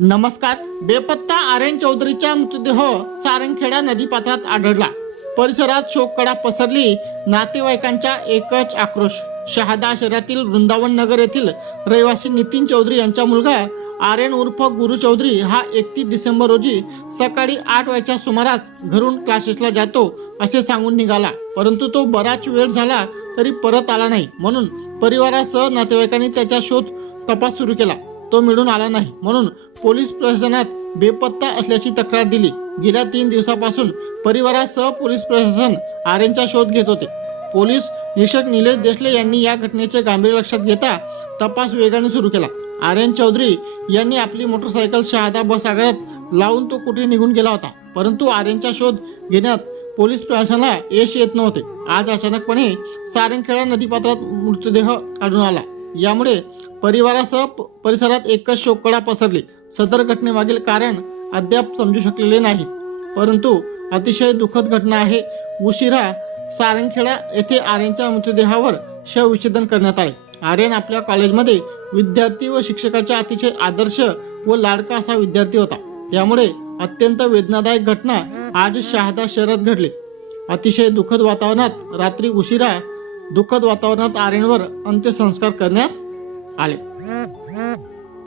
नमस्कार. बेपत्ता आर्यन चौधरीचा मृतदेह सारंगखेडा नदीपात्रात आढळला. परिसरात शोककडा पसरली नातेवाईकांचा एकच आक्रोश. शहादा शहरातील वृंदावन नगर येथील रहिवासी नितीन चौधरी यांचा मुलगा आर्यन उर्फ गुरु चौधरी हा एकतीस डिसेंबर रोजी सकाळी आठ वाजच्या सुमारास घरून क्लासेसला जातो असे सांगून निघाला. परंतु तो बराच वेळ झाला तरी परत आला नाही. म्हणून परिवारासह नातेवाईकांनी त्याचा शोध तपास सुरू केला. तो मिळून आला नाही. म्हणून पोलीस प्रशासनात बेपत्ता असल्याची तक्रार दिली. गेल्या तीन दिवसापासून परिवारासह पोलीस प्रशासन आर्यनचा शोध घेत होते. पोलीस निरीक्षक निलेश देशले यांनी या घटनेचे गांभीर्य लक्षात घेता तपास वेगाने सुरू केला. आर्यन चौधरी यांनी आपली मोटरसायकल शहादा बस आगारात लावून तो कुठे निघून गेला होता. परंतु आर्यनचा शोध घेण्यात पोलीस प्रशासनाला यश येत नव्हते. आज अचानकपणे सारंगखेडा नदीपात्रात मृतदेह आढळून आला. यामुळे परिवारासह प- परिसरात एकच शोककळा पसरली. सदर घटनेमागील कारण अद्याप समजू शकलेले नाही. परंतु अतिशय दुःखद घटना आहे. उशिरा सारंगखेडा येथे आर्यनच्या मृतदेहावर शवविच्छेदन करण्यात आले. आर्यन आपल्या कॉलेजमध्ये विद्यार्थी व शिक्षकाचा अतिशय आदर्श व लाडका असा विद्यार्थी होता. त्यामुळे अत्यंत वेदनादायक घटना आज शहादा शहरात घडली. अतिशय दुःखद वातावरणात रात्री उशिरा दुःखद वातावरणात आर्यनवर अंत्यसंस्कार करण्यात आले.